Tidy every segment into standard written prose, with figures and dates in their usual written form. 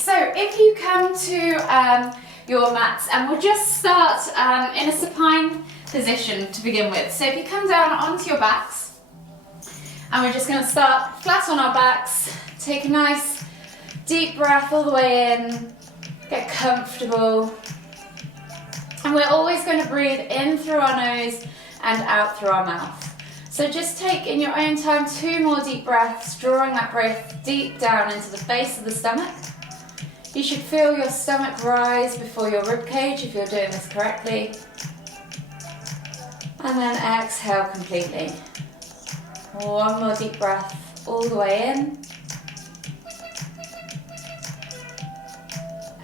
So if you come to your mats, and we'll just start in a supine position to begin with. So if you come down onto your backs, and we're just going to start flat on our backs, take a nice deep breath all the way in, get comfortable, and we're always going to breathe in through our nose and out through our mouth. So just take in your own time 2 more deep breaths, drawing that breath deep down into the base of the stomach. You should feel your stomach rise before your rib cage if you're doing this correctly. And then exhale completely. 1 more deep breath all the way in.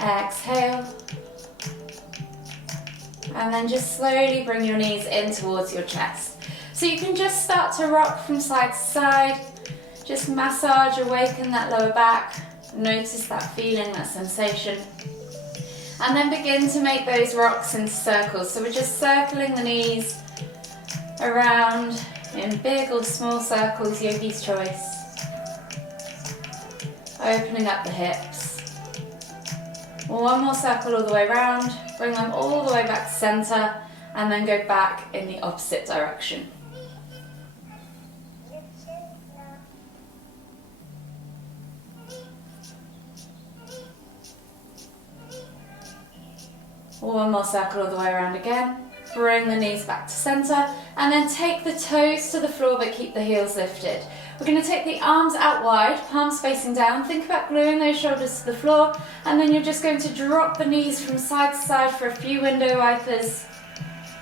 Exhale. And then just slowly bring your knees in towards your chest. So you can just start to rock from side to side. Just massage, awaken that lower back. Notice that feeling, that sensation. And then begin to make those rocks into circles. So we're just circling the knees around in big or small circles, yogi's choice. Opening up the hips. 1 more circle all the way around. Bring them all the way back to center and then go back in the opposite direction. One more circle all the way around again. Bring the knees back to center and then take the toes to the floor but keep the heels lifted. We're going to take the arms out wide, palms facing down. Think about gluing those shoulders to the floor, and then you're just going to drop the knees from side to side for a few window wipers,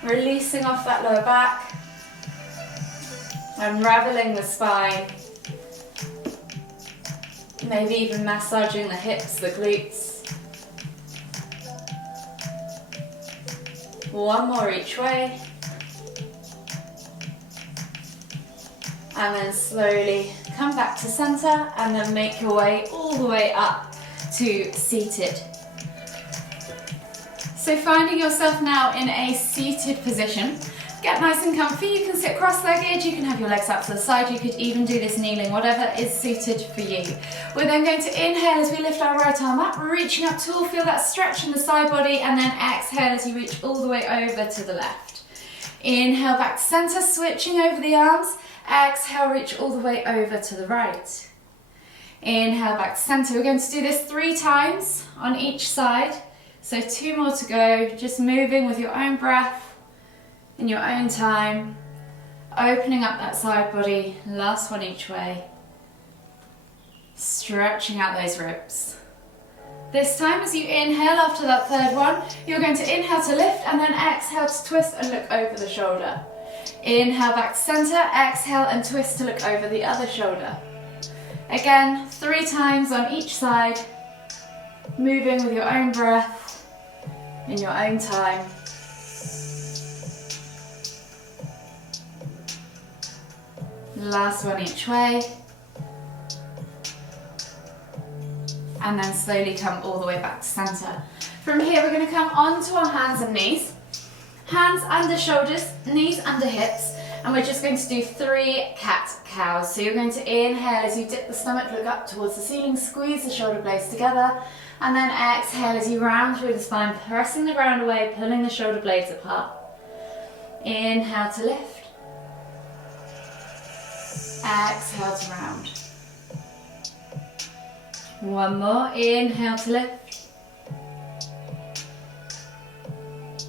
releasing off that lower back, unraveling the spine, maybe even massaging the hips, the glutes. 1 more each way. And then slowly come back to center and then make your way all the way up to seated. So finding yourself now in a seated position, get nice and comfy. You can sit cross-legged, you can have your legs out to the side, you could even do this kneeling, whatever is suited for you. We're then going to inhale as we lift our right arm up, reaching up tall, feel that stretch in the side body, and then exhale as you reach all the way over to the left. Inhale back to center, switching over the arms. Exhale, reach all the way over to the right. Inhale back to center. We're going to do this 3 times on each side. So 2 more to go, just moving with your own breath, in your own time, opening up that side body, last one each way, stretching out those ribs. This time as you inhale after that 3rd one, you're going to inhale to lift and then exhale to twist and look over the shoulder. Inhale back to center, exhale and twist to look over the other shoulder. Again, 3 times on each side, moving with your own breath, in your own time. Last one each way. And then slowly come all the way back to center. From here we're going to come onto our hands and knees. Hands under shoulders, knees under hips, and we're just going to do 3 cat-cows. So you're going to inhale as you dip the stomach, look up towards the ceiling, squeeze the shoulder blades together, and then exhale as you round through the spine, pressing the ground away, pulling the shoulder blades apart. Inhale to lift. Exhale to round. 1 more, inhale to lift.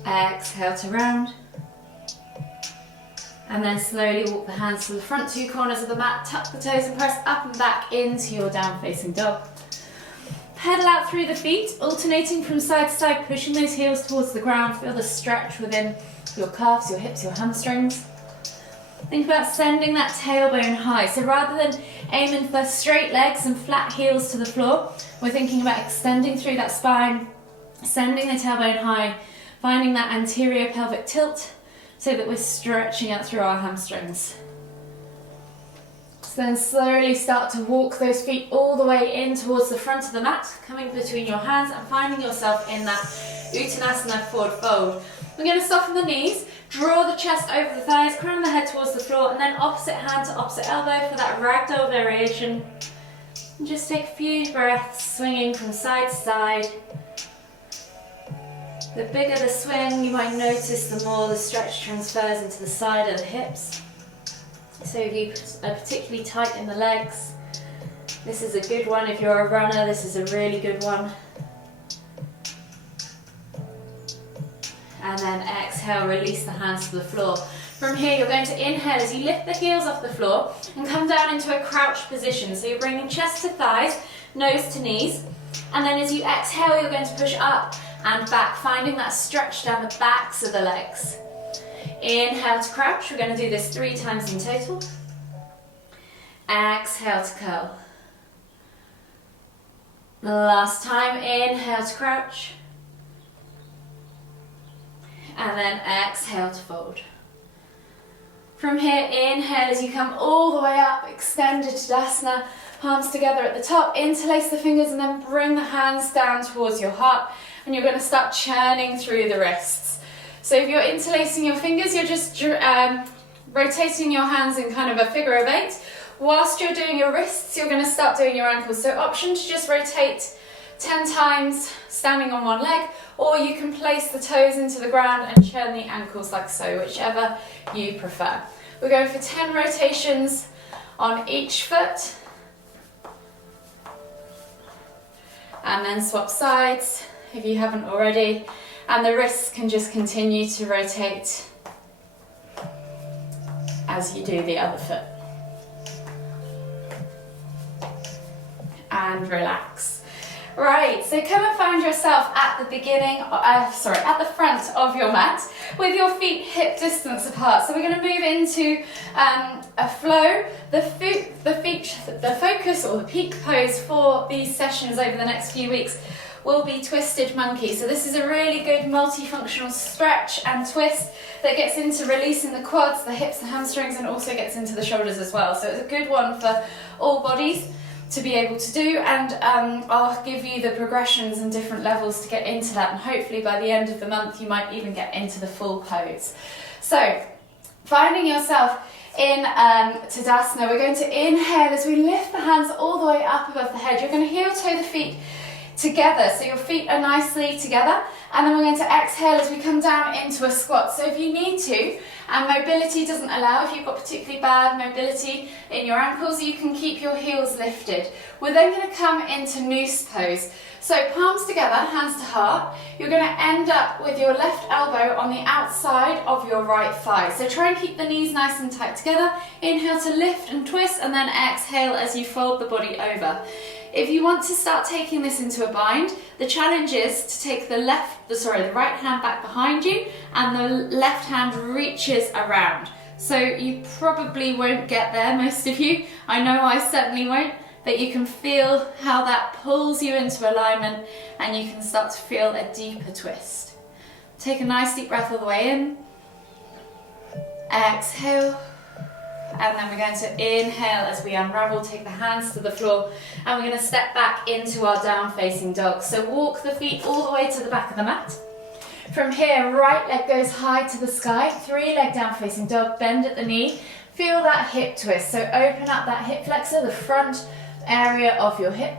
Exhale to round. And then slowly walk the hands to the front 2 corners of the mat, tuck the toes and press up and back into your down facing dog. Pedal out through the feet, alternating from side to side, pushing those heels towards the ground. Feel the stretch within your calves, your hips, your hamstrings. Think about sending that tailbone high. So rather than aiming for straight legs and flat heels to the floor, we're thinking about extending through that spine, sending the tailbone high, finding that anterior pelvic tilt so that we're stretching out through our hamstrings. So then slowly start to walk those feet all the way in towards the front of the mat, coming between your hands and finding yourself in that Uttanasana forward fold. We're going to soften the knees, draw the chest over the thighs, crown the head towards the floor, and then opposite hand to opposite elbow for that ragdoll variation. And just take a few breaths, swinging from side to side. The bigger the swing, you might notice the more the stretch transfers into the side of the hips. So if you are particularly tight in the legs, this is a good one. If you're a runner, this is a really good one. And then exhale, release the hands to the floor. From here, you're going to inhale as you lift the heels off the floor and come down into a crouched position. So you're bringing chest to thighs, nose to knees. And then as you exhale, you're going to push up and back, finding that stretch down the backs of the legs. Inhale to crouch. We're going to do this 3 times in total. Exhale to curl. Last time, inhale to crouch. And then exhale to fold. From here, inhale as you come all the way up, extended Tadasana, palms together at the top, interlace the fingers and then bring the hands down towards your heart, and you're going to start churning through the wrists. So if you're interlacing your fingers, you're just rotating your hands in kind of a figure of 8. Whilst you're doing your wrists, you're going to start doing your ankles. So option to just rotate 10 times standing on one leg, or you can place the toes into the ground and churn the ankles like so, whichever you prefer. We're going for 10 rotations on each foot. And then swap sides if you haven't already. And the wrists can just continue to rotate as you do the other foot. And relax. Right, so come and find yourself at the beginning, at the front of your mat with your feet hip distance apart. So we're going to move into a flow. The focus or the peak pose for these sessions over the next few weeks will be twisted monkey. So this is a really good multifunctional stretch and twist that gets into releasing the quads, the hips, the hamstrings, and also gets into the shoulders as well. So it's a good one for all bodies to be able to do, and I'll give you the progressions and different levels to get into that, and hopefully by the end of the month you might even get into the full pose. So finding yourself in Tadasana, we're going to inhale as we lift the hands all the way up above the head. You're going to heel toe the feet together, so your feet are nicely together, and then we're going to exhale as we come down into a squat. So if you need to, and mobility doesn't allow, if you've got particularly bad mobility in your ankles, you can keep your heels lifted. We're then going to come into noose pose. So palms together, hands to heart. You're going to end up with your left elbow on the outside of your right thigh. So try and keep the knees nice and tight together. Inhale to lift and twist, and then exhale as you fold the body over. If you want to start taking this into a bind, the challenge is to take the right hand back behind you, and the left hand reaches around. So you probably won't get there, most of you. I know I certainly won't, but you can feel how that pulls you into alignment, and you can start to feel a deeper twist. Take a nice deep breath all the way in. Exhale. And then we're going to inhale as we unravel, take the hands to the floor, and we're going to step back into our down facing dog. So walk the feet all the way to the back of the mat. From here, right leg goes high to the sky, 3 leg down facing dog, bend at the knee, feel that hip twist. So open up that hip flexor, the front area of your hip.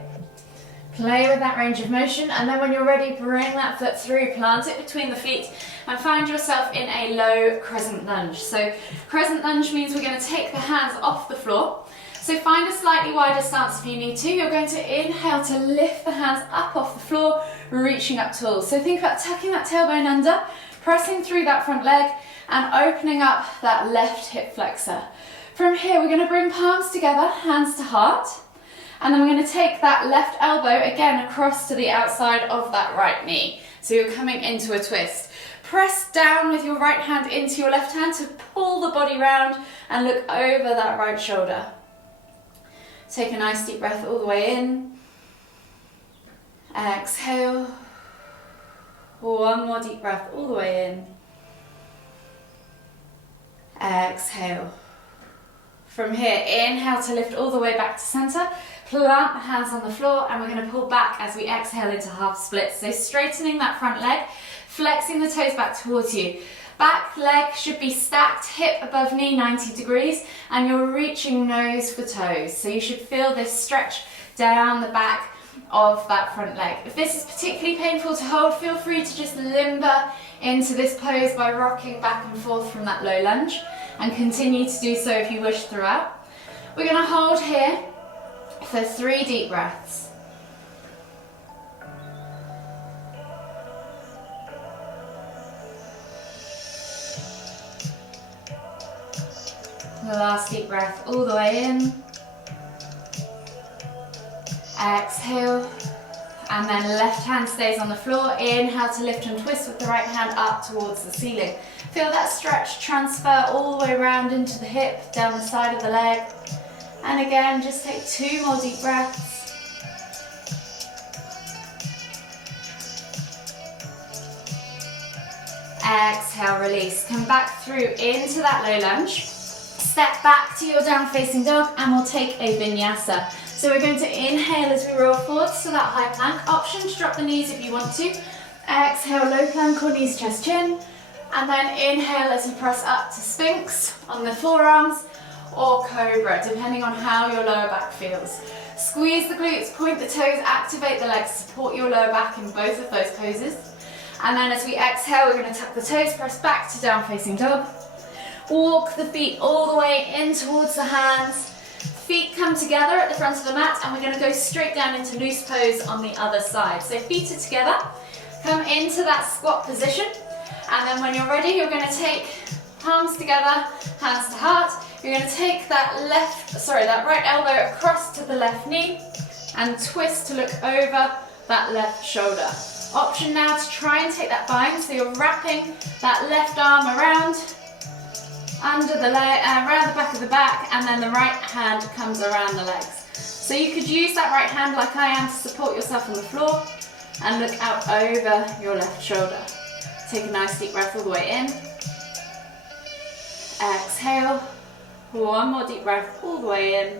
Play with that range of motion, and then when you're ready, bring that foot through, plant it between the feet, and find yourself in a low crescent lunge. So crescent lunge means we're going to take the hands off the floor. So find a slightly wider stance if you need to. You're going to inhale to lift the hands up off the floor, reaching up tall. So think about tucking that tailbone under, pressing through that front leg, and opening up that left hip flexor. From here, we're going to bring palms together, hands to heart. And then we're going to take that left elbow again across to the outside of that right knee. So you're coming into a twist. Press down with your right hand into your left hand to pull the body round and look over that right shoulder. Take a nice deep breath all the way in. Exhale. One more deep breath all the way in. Exhale. From here, inhale to lift all the way back to center. Plant the hands on the floor, and we're going to pull back as we exhale into half splits. So straightening that front leg, flexing the toes back towards you. Back leg should be stacked, hip above knee, 90 degrees, and you're reaching nose for toes. So you should feel this stretch down the back of that front leg. If this is particularly painful to hold, feel free to just limber into this pose by rocking back and forth from that low lunge, and continue to do so if you wish throughout. We're going to hold here for 3 deep breaths. The last deep breath all the way in. Exhale, and then left hand stays on the floor. Inhale to lift and twist with the right hand up towards the ceiling. Feel that stretch transfer all the way around into the hip, down the side of the leg. And again, just take 2 more deep breaths. Exhale, release. Come back through into that low lunge. Step back to your down facing dog, and we'll take a vinyasa. So we're going to inhale as we roll forwards to that high plank. Option to drop the knees if you want to. Exhale, low plank or knees, chest, chin. And then inhale as you press up to Sphinx on the forearms, or Cobra, depending on how your lower back feels. Squeeze the glutes, point the toes, activate the legs, support your lower back in both of those poses. And then as we exhale, we're going to tuck the toes, press back to down facing dog. Walk the feet all the way in towards the hands. Feet come together at the front of the mat, and we're going to go straight down into loose pose on the other side. So feet are together, come into that squat position, and then when you're ready, you're going to take palms together, hands to heart. You're going to take that right elbow across to the left knee and twist to look over that left shoulder. Option now to try and take that bind, so you're wrapping that left arm around under the leg, around the back of the back, and then the right hand comes around the legs. So you could use that right hand like I am to support yourself on the floor and look out over your left shoulder. Take a nice deep breath all the way in. Exhale. 1 more deep breath all the way in.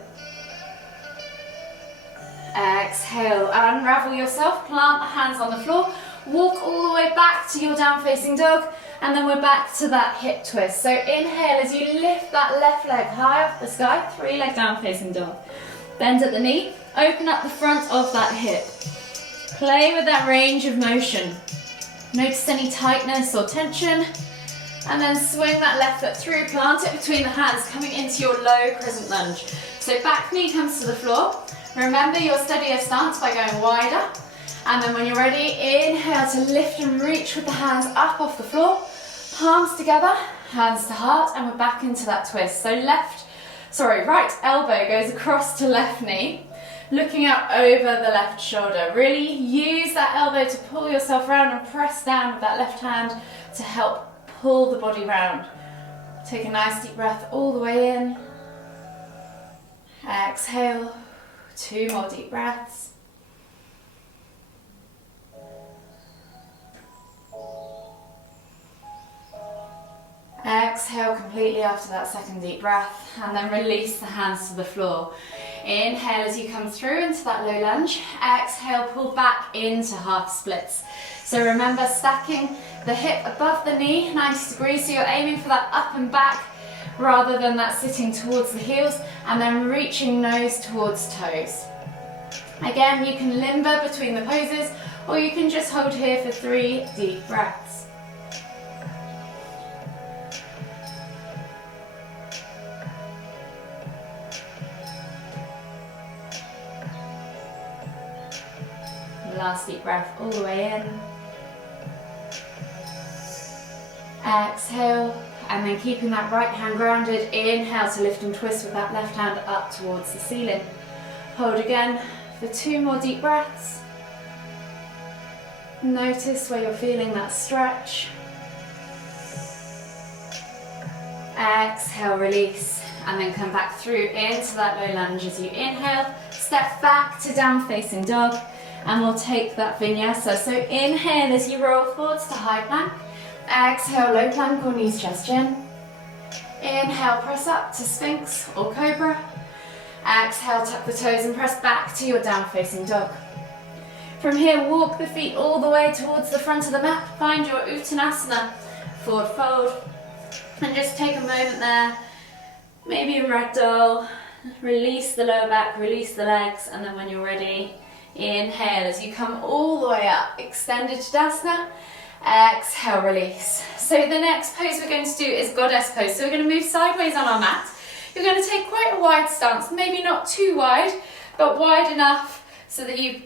Exhale. Unravel yourself, plant the hands on the floor, walk all the way back to your down facing dog, and then we're back to that hip twist. So inhale as you lift that left leg high off the sky, 3-leg down facing dog. Bend at the knee, open up the front of that hip. Play with that range of motion. Notice any tightness or tension, and then swing that left foot through, plant it between the hands, coming into your low crescent lunge. So back knee comes to the floor. Remember your steadier stance by going wider. And then when you're ready, inhale to lift and reach with the hands up off the floor. Palms together, hands to heart, and we're back into that twist. So right elbow goes across to left knee, looking out over the left shoulder. Really use that elbow to pull yourself around and press down with that left hand to help pull the body round. Take a nice deep breath all the way in. Exhale, 2 more deep breaths. Exhale completely after that second deep breath, and then release the hands to the floor. Inhale as you come through into that low lunge. Exhale, pull back into half splits. So remember, stacking the hip above the knee, 90 degrees, so you're aiming for that up and back rather than that sitting towards the heels, and then reaching nose towards toes. Again, you can limber between the poses, or you can just hold here for 3 deep breaths. Last deep breath all the way in. Exhale, and then keeping that right hand grounded, inhale to lift and twist with that left hand up towards the ceiling. Hold again for 2 more deep breaths. Notice where you're feeling that stretch. Exhale, release, and then come back through into that low lunge as you inhale. Step back to down facing dog, and we'll take that vinyasa. So inhale as you roll forwards to high plank. Exhale, low plank or knees, chest, chin. Inhale, press up to Sphinx or Cobra. Exhale, tuck the toes and press back to your down facing dog. From here, walk the feet all the way towards the front of the mat. Find your Uttanasana forward fold. And just take a moment there, maybe a ragdoll, release the lower back, release the legs, and then when you're ready, inhale as you come all the way up, extended Tadasana, exhale, release. So the next pose we're going to do is goddess pose. So we're going to move sideways on our mat. You're going to take quite a wide stance, maybe not too wide, but wide enough so that you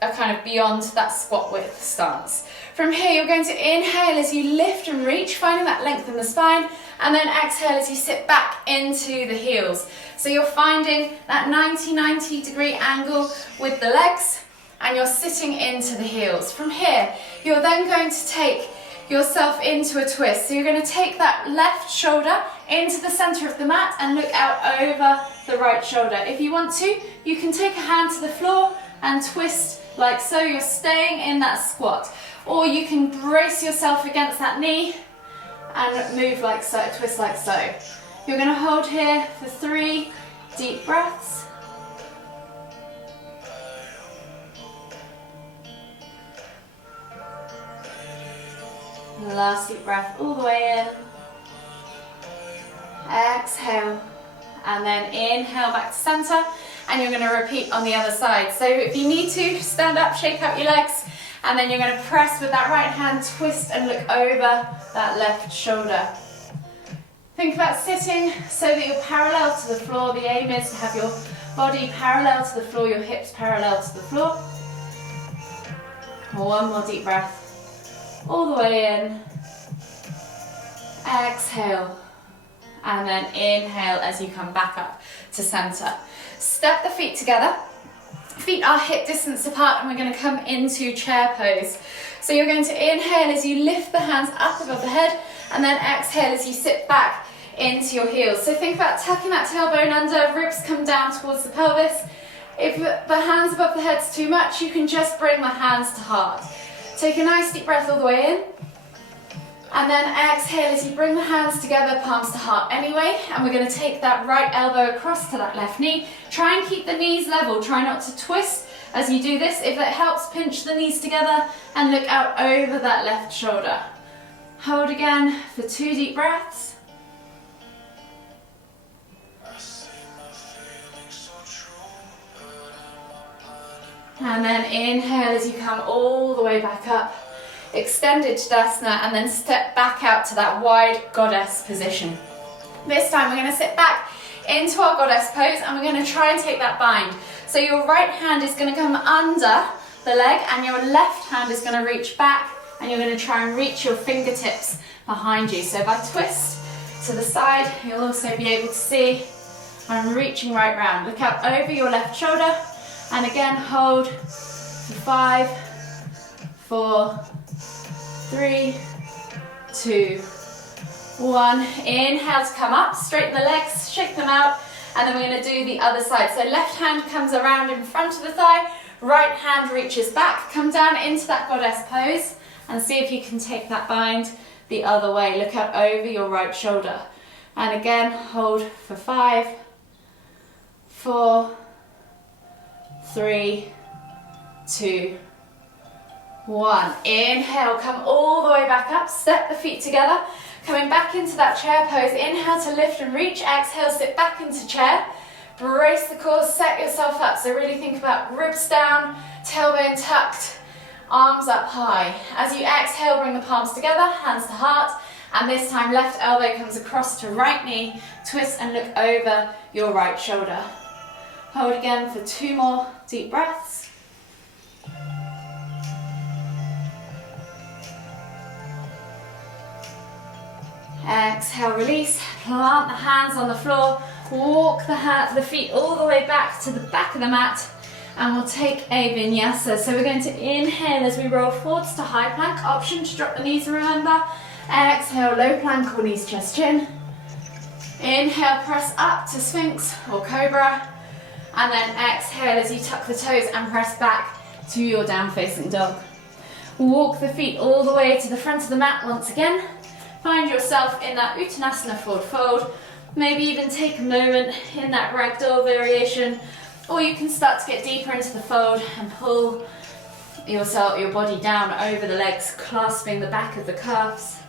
are kind of beyond that squat width stance. From here, you're going to inhale as you lift and reach, finding that length in the spine, and then exhale as you sit back into the heels. So you're finding that 90 degree angle with the legs, and you're sitting into the heels. From here, you're then going to take yourself into a twist. So you're going to take that left shoulder into the center of the mat and look out over the right shoulder. If you want to, you can take a hand to the floor and twist like so. You're staying in that squat. Or you can brace yourself against that knee and move like so, twist like so. You're going to hold here for 3 deep breaths. Last deep breath all the way in. Exhale. And then inhale back to center. And you're going to repeat on the other side. So if you need to, stand up, shake out your legs. And then you're going to press with that right hand, twist and look over that left shoulder. Think about sitting so that you're parallel to the floor. The aim is to have your body parallel to the floor, your hips parallel to the floor. One more deep breath. All the way in. Exhale. And then inhale as you come back up to center. Step the feet together. Feet are hip distance apart, and we're going to come into chair pose. So you're going to inhale as you lift the hands up above the head, and then exhale as you sit back into your heels. So think about tucking that tailbone under, ribs come down towards the pelvis. If the hands above the head's too much, you can just bring the hands to heart. Take a nice deep breath all the way in. And then exhale as you bring the hands together, palms to heart anyway. And we're going to take that right elbow across to that left knee. Try and keep the knees level. Try not to twist as you do this. If it helps, pinch the knees together and look out over that left shoulder. Hold again for 2 deep breaths. And then inhale as you come all the way back up. Extended Tadasana, and then step back out to that wide goddess position. This time we're going to sit back into our goddess pose, and we're going to try and take that bind. So your right hand is going to come under the leg, and your left hand is going to reach back, and you're going to try and reach your fingertips behind you. So if I twist to the side, you'll also be able to see I'm reaching right round. Look out over your left shoulder, and again hold for 5, 4, 3, 2, 1. Inhale to come up, straighten the legs, shake them out, and then we're going to do the other side. So left hand comes around in front of the thigh, right hand reaches back, come down into that goddess pose, and see if you can take that bind the other way. Look out over your right shoulder. And again, hold for 5, 4, 3, 2, 1. Inhale, come all the way back up, step the feet together, coming back into that chair pose. Inhale to lift and reach, exhale, sit back into chair, brace the core, set yourself up. So really think about ribs down, tailbone tucked, arms up high. As you exhale, bring the palms together, hands to heart, and this time left elbow comes across to right knee, twist and look over your right shoulder. Hold again for 2 more deep breaths. Exhale, release, plant the hands on the floor, walk the feet all the way back to the back of the mat, and we'll take a vinyasa. So we're going to inhale as we roll forwards to high plank, option to drop the knees, remember. Exhale, low plank or knees, chest, chin. Inhale, press up to Sphinx or Cobra, and then exhale as you tuck the toes and press back to your down facing dog. Walk the feet all the way to the front of the mat once again. Find yourself in that Uttanasana forward fold. Maybe even take a moment in that ragdoll variation, or you can start to get deeper into the fold and pull your body down over the legs, clasping the back of the calves.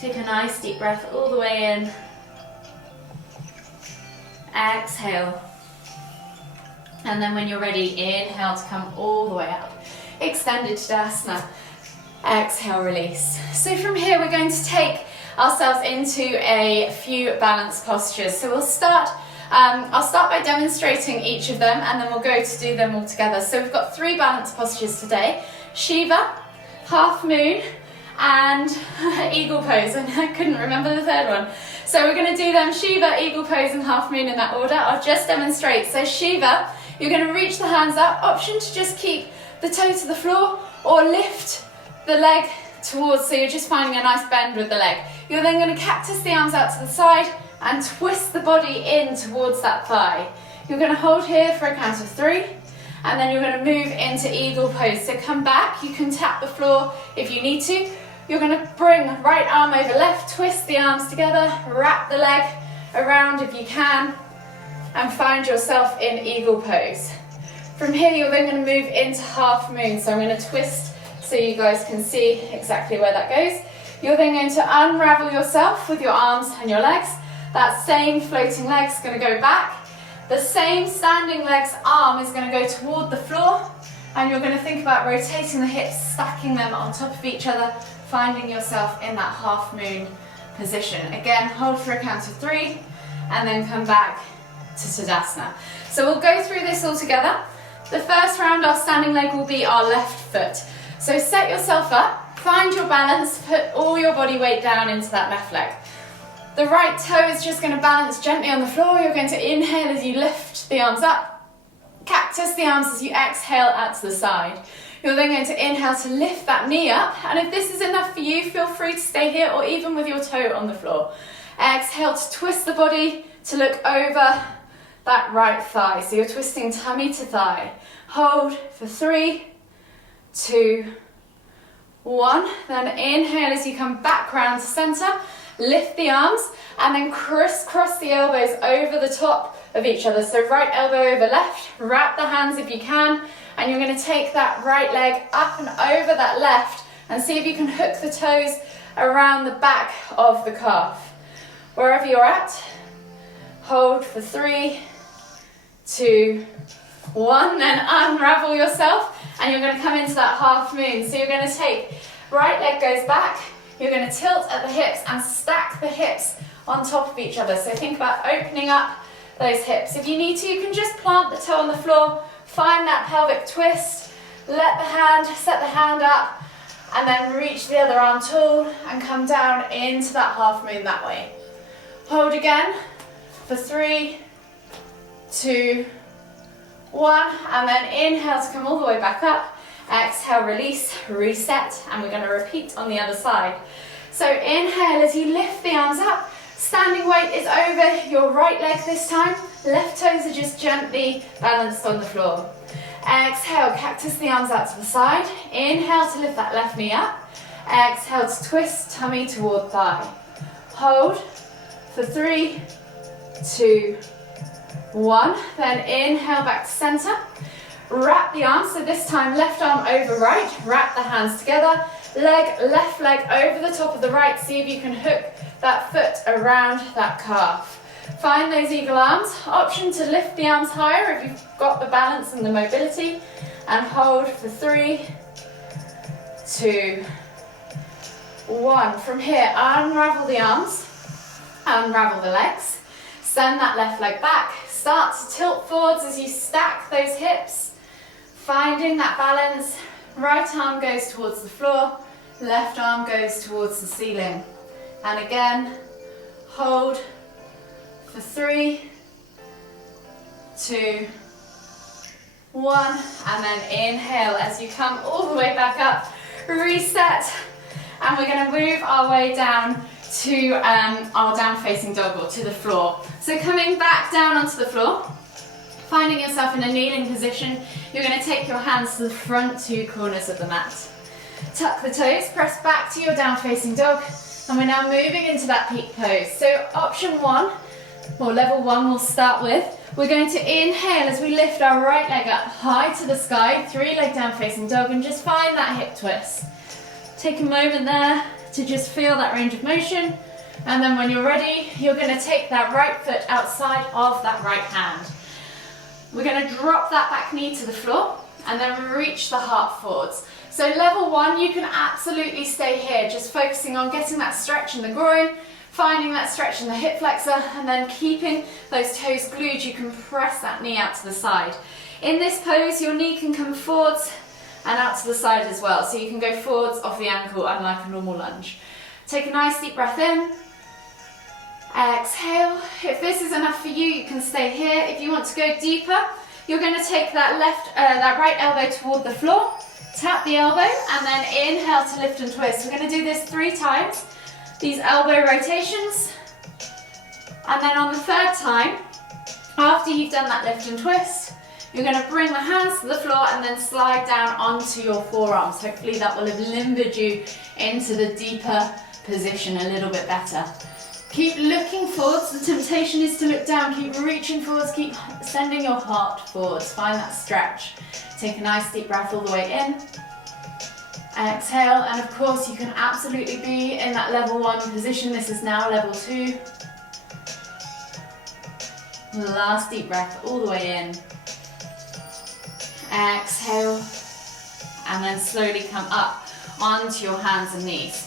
Take a nice deep breath all the way in. Exhale. And then when you're ready, inhale to come all the way up. Extended Tadasana. Exhale, release. So from here, we're going to take ourselves into a few balance postures. So we'll start, I'll start by demonstrating each of them, and then we'll go to do them all together. So we've got 3 balance postures today: Shiva, half moon, and eagle pose. And I couldn't remember the third one. So we're going to do them Shiva, eagle pose, and half moon in that order. I'll just demonstrate. So Shiva, you're going to reach the hands up. Option to just keep the toe to the floor or lift the leg towards, so you're just finding a nice bend with the leg. You're then going to cactus the arms out to the side and twist the body in towards that thigh. You're going to hold here for a count of 3, and then you're going to move into eagle pose. So come back, you can tap the floor if you need to. You're going to bring right arm over left, twist the arms together, wrap the leg around if you can, and find yourself in eagle pose. From here, you're then going to move into half moon. So I'm going to twist so you guys can see exactly where that goes. You're then going to unravel yourself with your arms and your legs. That same floating leg is going to go back. The same standing leg's arm is going to go toward the floor, and you're going to think about rotating the hips, stacking them on top of each other, finding yourself in that half moon position. Again, hold for a count of 3, and then come back to Tadasana. So we'll go through this all together. The first round, our standing leg will be our left foot. So set yourself up, find your balance, put all your body weight down into that left leg. The right toe is just going to balance gently on the floor. You're going to inhale as you lift the arms up, cactus the arms as you exhale out to the side. You're then going to inhale to lift that knee up, and if this is enough for you, feel free to stay here or even with your toe on the floor. Exhale to twist the body to look over that right thigh. So you're twisting tummy to thigh. Hold for 3, 2, 1. Then inhale as you come back round to center. Lift the arms and then crisscross the elbows over the top of each other. So right elbow over left, wrap the hands if you can, and you're going to take that right leg up and over that left and see if you can hook the toes around the back of the calf. Wherever you're at, hold for 3, 2, 1, then unravel yourself, and you're going to come into that half moon. So you're going to take, right leg goes back, you're going to tilt at the hips and stack the hips on top of each other. So think about opening up those hips. If you need to, you can just plant the toe on the floor, find that pelvic twist, set the hand up, and then reach the other arm tall and come down into that half moon that way. Hold again for 3, 2, 1, and then inhale to come all the way back up. Exhale, release, reset, and we're going to repeat on the other side. So inhale as you lift the arms up. Standing weight is over your right leg this time. Left toes are just gently balanced on the floor. Exhale, cactus the arms out to the side. Inhale to lift that left knee up. Exhale to twist tummy toward thigh. Hold for 3, 2, 1. Then inhale back to center. Wrap the arms, so this time left arm over right, wrap the hands together, left leg over the top of the right, see if you can hook that foot around that calf. Find those eagle arms, option to lift the arms higher if you've got the balance and the mobility, and hold for 3, 2, 1. From here, unravel the arms, unravel the legs, send that left leg back, start to tilt forwards as you stack those hips. Finding that balance, right arm goes towards the floor, left arm goes towards the ceiling. And again, hold for 3, 2, 1, and then inhale as you come all the way back up, reset, and we're going to move our way down to our down facing dog, or to the floor. So coming back down onto the floor, finding yourself in a kneeling position, you're going to take your hands to the front 2 corners of the mat. Tuck the toes, press back to your down facing dog, and we're now moving into that peak pose. So option 1, or level 1 we'll start with, we're going to inhale as we lift our right leg up high to the sky, 3 leg down facing dog, and just find that hip twist. Take a moment there to just feel that range of motion. And then when you're ready, you're going to take that right foot outside of that right hand. We're going to drop that back knee to the floor and then reach the heart forwards. So level one, you can absolutely stay here, just focusing on getting that stretch in the groin, finding that stretch in the hip flexor, and then keeping those toes glued. You can press that knee out to the side. In this pose, your knee can come forwards and out to the side as well. So you can go forwards off the ankle, unlike a normal lunge. Take a nice deep breath in. Exhale. If this is enough for you, you can stay here. If you want to go deeper, you're going to take that right elbow toward the floor, tap the elbow, and then inhale to lift and twist. We're going to do this 3 times, these elbow rotations. And then on the 3rd time, after you've done that lift and twist, you're going to bring the hands to the floor and then slide down onto your forearms. Hopefully that will have limbered you into the deeper position a little bit better. Keep looking forwards. The temptation is to look down. Keep reaching forwards. Keep sending your heart forwards. Find that stretch. Take a nice deep breath all the way in. Exhale. And of course, you can absolutely be in that level 1 position. This is now level 2. Last deep breath all the way in. Exhale. And then slowly come up onto your hands and knees.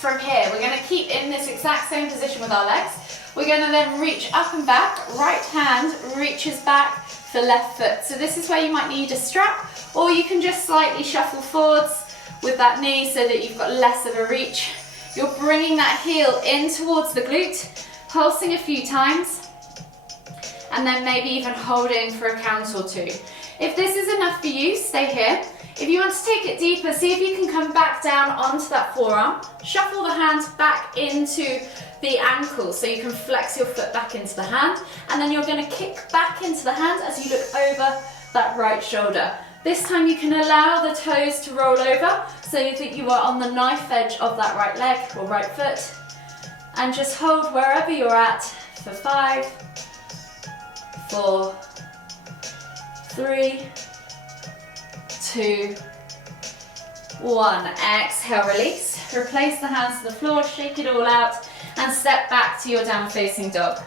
From here, we're going to keep in this exact same position with our legs. We're going to then reach up and back. Right hand reaches back for left foot. So this is where you might need a strap, or you can just slightly shuffle forwards with that knee so that you've got less of a reach. You're bringing that heel in towards the glute, pulsing a few times, and then maybe even holding for a count or 2. If this is enough for you, stay here. If you want to take it deeper, see if you can come back down onto that forearm. Shuffle the hands back into the ankle so you can flex your foot back into the hand. And then you're going to kick back into the hand as you look over that right shoulder. This time you can allow the toes to roll over so that you are on the knife edge of that right leg or right foot. And just hold wherever you're at for 5, 4, 3, 2, 1. Exhale, release. Replace the hands to the floor, shake it all out, and step back to your down facing dog.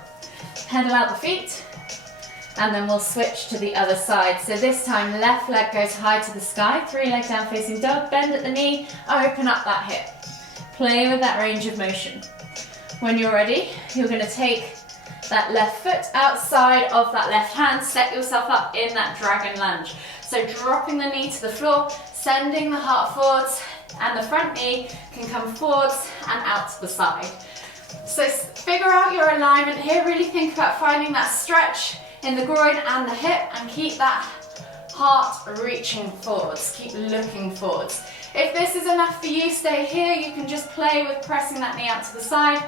Pedal out the feet, and then we'll switch to the other side. So this time, left leg goes high to the sky, 3-leg down facing dog, bend at the knee, open up that hip. Play with that range of motion. When you're ready, you're going to take that left foot outside of that left hand, set yourself up in that dragon lunge. So dropping the knee to the floor, sending the heart forwards, and the front knee can come forwards and out to the side. So figure out your alignment here, really think about finding that stretch in the groin and the hip, and keep that heart reaching forwards, keep looking forwards. If this is enough for you, stay here. You can just play with pressing that knee out to the side.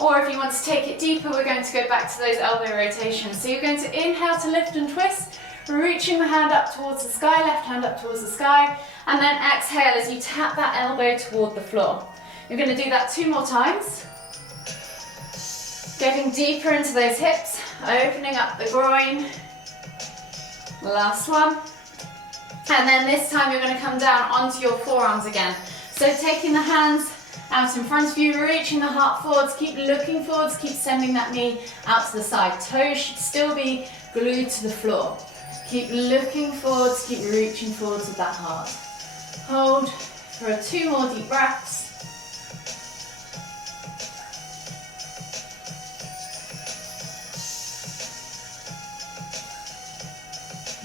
Or if you want to take it deeper, we're going to go back to those elbow rotations. So you're going to inhale to lift and twist, reaching the hand up towards the sky, left hand up towards the sky, and then exhale as you tap that elbow toward the floor. You're going to do that 2 more times. Getting deeper into those hips, opening up the groin. Last one. And then this time you're going to come down onto your forearms again. So taking the hands out in front of you, reaching the heart forwards, keep looking forwards, keep sending that knee out to the side. Toes should still be glued to the floor. Keep looking forwards, keep reaching forwards with that heart. Hold for 2 more deep breaths.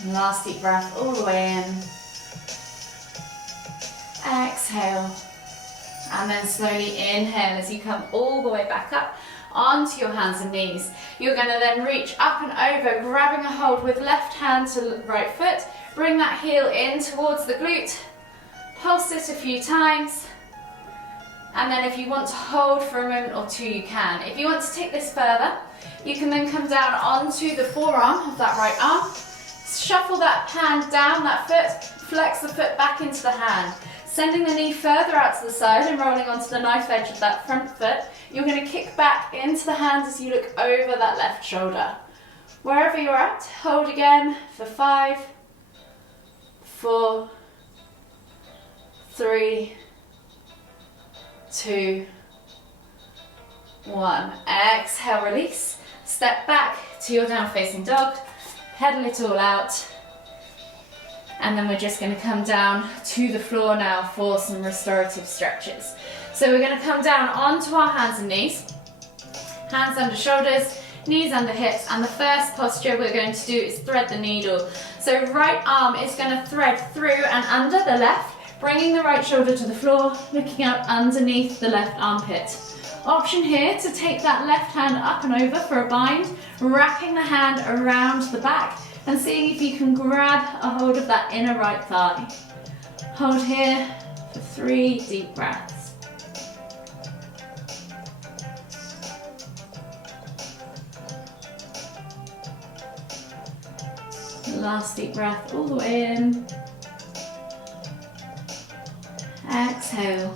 And last deep breath all the way in. Exhale. And then slowly inhale as you come all the way back up onto your hands and knees. You're going to then reach up and over, grabbing a hold with left hand to right foot. Bring that heel in towards the glute. Pulse it a few times. And then if you want to hold for a moment or 2, you can. If you want to take this further, you can then come down onto the forearm of that right arm. Shuffle that hand down, that foot, flex the foot back into the hand. Sending the knee further out to the side and rolling onto the knife edge of that front foot. You're going to kick back into the hands as you look over that left shoulder. Wherever you're at, hold again for 5, 4, 3, 2, 1. Exhale, release. Step back to your down facing dog. Pedal it all out. And then we're just going to come down to the floor now for some restorative stretches. So we're going to come down onto our hands and knees. Hands under shoulders, knees under hips, and the first posture we're going to do is thread the needle. So right arm is going to thread through and under the left, bringing the right shoulder to the floor, looking out underneath the left armpit. Option here to take that left hand up and over for a bind, wrapping the hand around the back and seeing if you can grab a hold of that inner right thigh. Hold here for 3 deep breaths. Last deep breath all the way in. Exhale.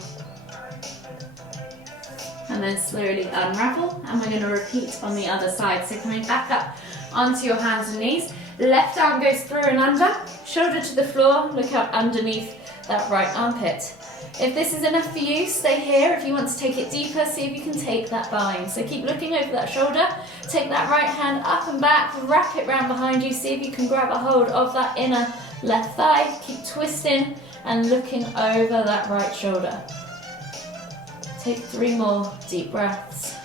And then slowly unravel, and we're going to repeat on the other side. So coming back up onto your hands and knees, left arm goes through and under, shoulder to the floor, look up underneath that right armpit. If this is enough for you, stay here. If you want to take it deeper, see if you can take that bind. So keep looking over that shoulder, take that right hand up and back, wrap it round behind you, see if you can grab a hold of that inner left thigh, keep twisting and looking over that right shoulder. Take 3 more deep breaths.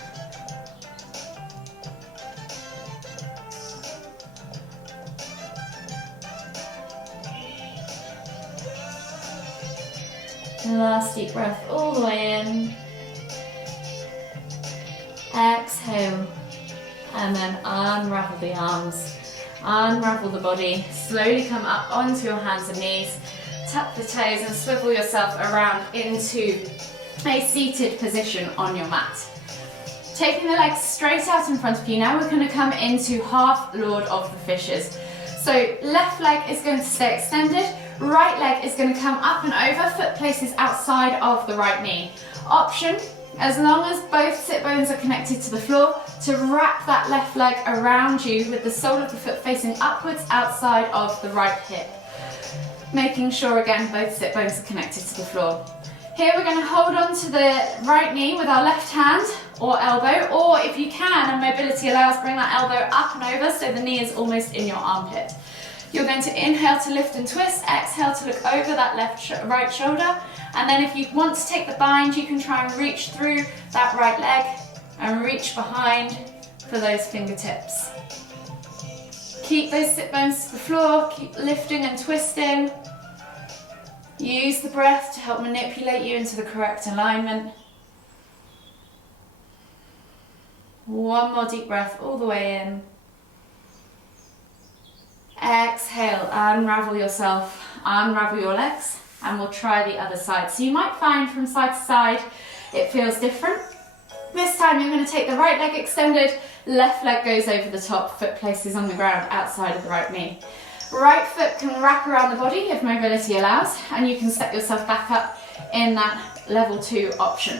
Last deep breath all the way in. Exhale. And then unravel the arms. Unravel the body. Slowly come up onto your hands and knees. Tuck the toes and swivel yourself around into a seated position on your mat. Taking the legs straight out in front of you now, we're going to come into half Lord of the Fishes. So left leg is going to stay extended, right leg is going to come up and over, foot places outside of the right knee. Option, as long as both sit bones are connected to the floor, to wrap that left leg around you with the sole of the foot facing upwards outside of the right hip. Making sure again both sit bones are connected to the floor. Here we're going to hold on to the right knee with our left hand or elbow, or if you can and mobility allows, bring that elbow up and over so the knee is almost in your armpit. You're going to inhale to lift and twist, exhale to look over that right shoulder, and then if you want to take the bind, you can try and reach through that right leg and reach behind for those fingertips. Keep those sit bones to the floor, keep lifting and twisting. Use the breath to help manipulate you into the correct alignment. 1 more deep breath all the way in. Exhale, unravel yourself, unravel your legs, and we'll try the other side. So you might find from side to side it feels different. This time you're going to take the right leg extended, left leg goes over the top, foot places on the ground outside of the right knee. Right foot can wrap around the body if mobility allows, and you can set yourself back up in that level 2 option.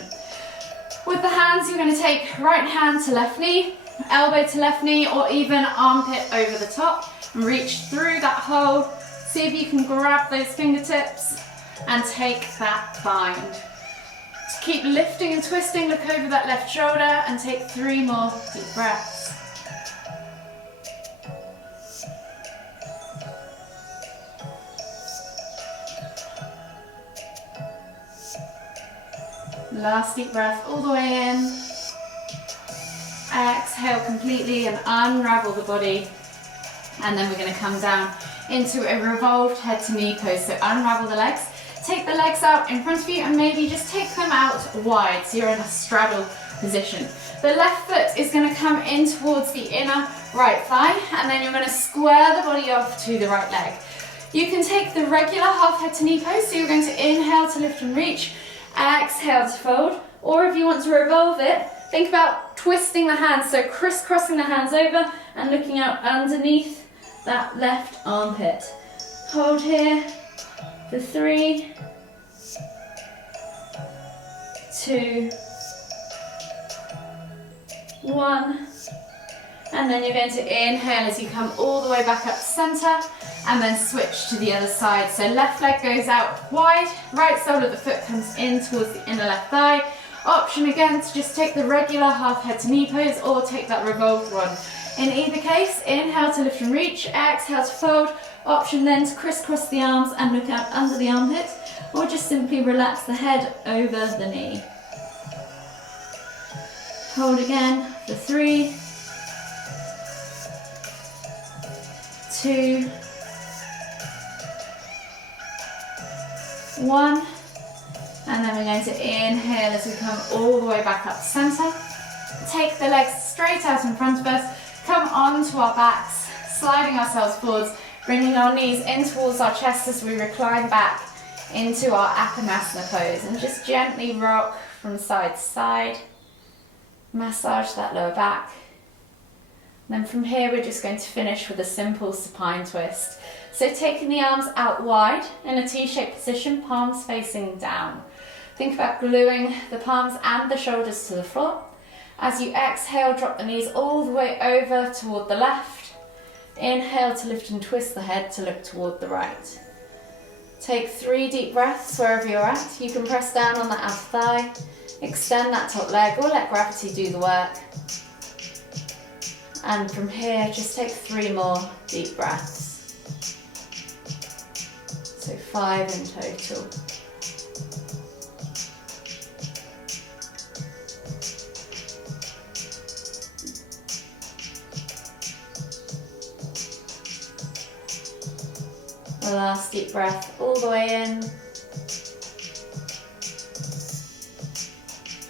With the hands, you're going to take right hand to left knee, elbow to left knee, or even armpit over the top, and reach through that hold. See if you can grab those fingertips and take that bind. So keep lifting and twisting, look over that left shoulder, and take 3 more deep breaths. Last deep breath all the way in. Exhale completely and unravel the body. And then we're going to come down into a revolved head to knee pose. So unravel the legs. Take the legs out in front of you and maybe just take them out wide so you're in a straddle position. The left foot is going to come in towards the inner right thigh, and then you're going to square the body off to the right leg. You can take the regular half head to knee pose, so you're going to inhale to lift and reach. Exhale to fold, or if you want to revolve it, think about twisting the hands, so crisscrossing the hands over and looking out underneath that left armpit. Hold here for 3, 2, 1, and then you're going to inhale as you come all the way back up to center, and then switch to the other side. So left leg goes out wide, right sole of the foot comes in towards the inner left thigh, Option again to just take the regular half head to knee pose or take that revolved one. In either case, inhale to lift and reach, exhale to fold. Option then to crisscross the arms and look out under the armpit, or just simply relax the head over the knee. Hold again for 3, 2, 1. And then we're going to inhale as we come all the way back up to centre. Take the legs straight out in front of us, come onto our backs, sliding ourselves forwards, bringing our knees in towards our chest as we recline back into our Apanasana pose, and just gently rock from side to side, massage that lower back. And then from here we're just going to finish with a simple supine twist. So taking the arms out wide in a T-shaped position, palms facing down. Think about gluing the palms and the shoulders to the floor. As you exhale, drop the knees all the way over toward the left. Inhale to lift and twist the head to look toward the right. Take 3 deep breaths wherever you're at. You can press down on that outer thigh, extend that top leg, or let gravity do the work. And from here, just take 3 more deep breaths. So 5 in total. The last deep breath all the way in.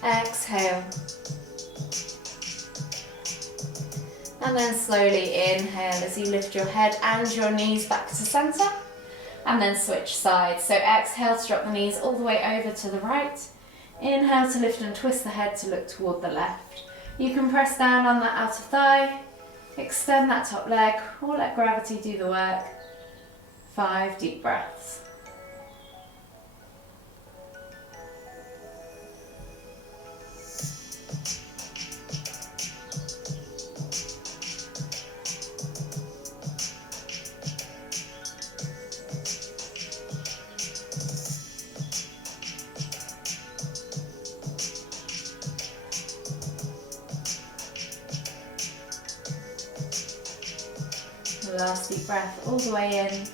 Exhale. And then slowly inhale as you lift your head and your knees back to centre. And then switch sides. So exhale to drop the knees all the way over to the right. Inhale to lift and twist the head to look toward the left. You can press down on that outer thigh, extend that top leg, or let gravity do the work. 5 deep breaths. The last deep breath all the way in.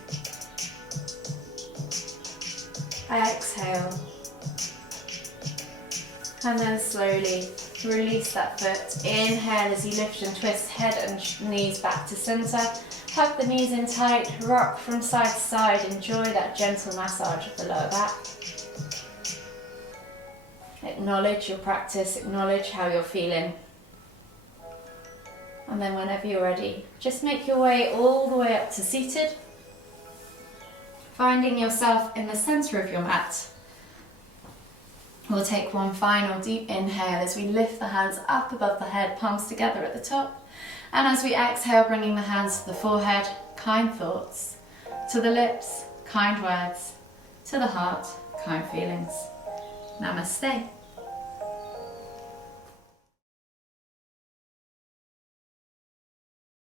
Exhale. And then slowly release that foot. Inhale as you lift and twist head and knees back to centre. Hug the knees in tight, rock from side to side. Enjoy that gentle massage of the lower back. Acknowledge your practice, acknowledge how you're feeling. And then whenever you're ready, just make your way all the way up to seated. Finding yourself in the centre of your mat. We'll take one final deep inhale as we lift the hands up above the head, palms together at the top. And as we exhale, bringing the hands to the forehead, kind thoughts. To the lips, kind words. To the heart, kind feelings. Namaste.